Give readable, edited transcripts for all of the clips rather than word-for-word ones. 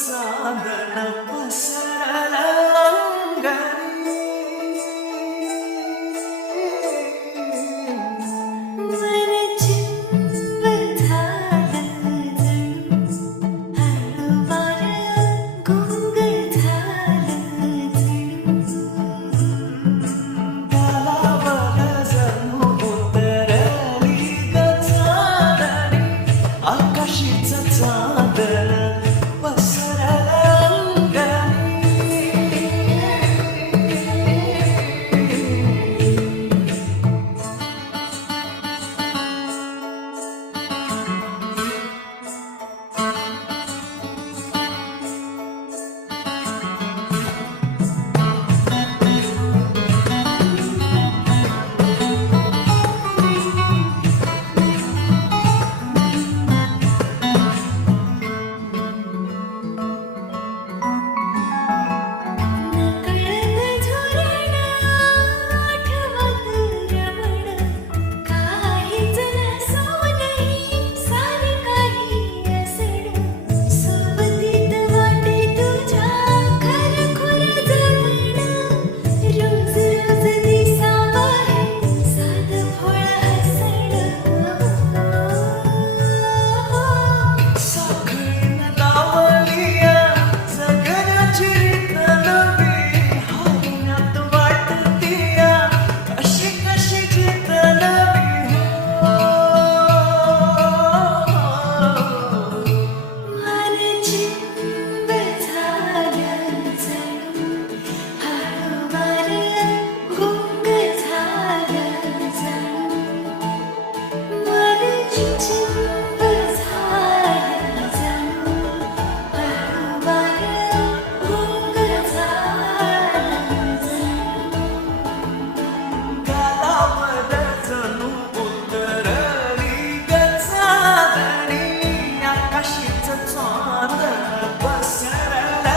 चांदण पसरलं अंगणी. मन चिंब झालं जणू हळूवार गुंग झालं जणू. गालावर जणू उतरली ग चांदणी, आकाशीचं चांदण पसरलं अंगणी. नकळत झुरण आठवत रमण, काहीच नसूनही सारे काही असण. सोबतीत वाटे तुझ्या खरखुर जगणं, रोज रोज दिसावं हे साधं भोळं हसणं. साखळीनं लावलीया जगण्याची रीत नवी, हावण्यात वाटतीया कशी कशी जीत नवी हो. मन चिंब झालं जणू हळूवार गुंग झालं जणू. मन चिंब झालं जणू हळूवार गुंग झालं जणू. गालावर जणू उतरली ग चांदणी, आकाशीचं चांदण पसरलं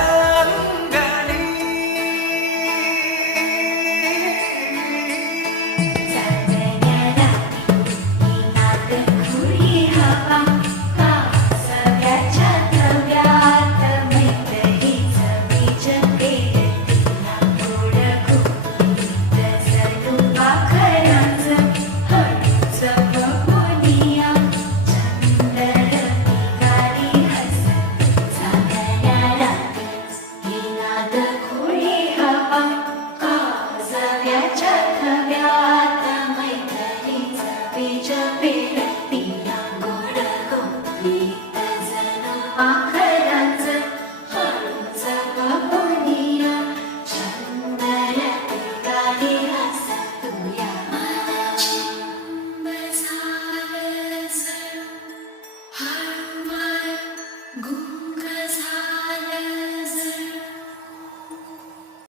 अंगणी. चांदण्याला नाद खुळी हवा, का सगळ्याच्या नव्यात मैत्रीचं बीज पेरतीला गोड गोडीत जणू पाखरांचं हळूच बघूनिया चंदर पिकारी हसती. चांदण्याला नाद खुळी हवा, का सगळ्याच्या नव्यात मैत्रीचं बीज पेरतीला गोड गोडीत जणू पाखरांचं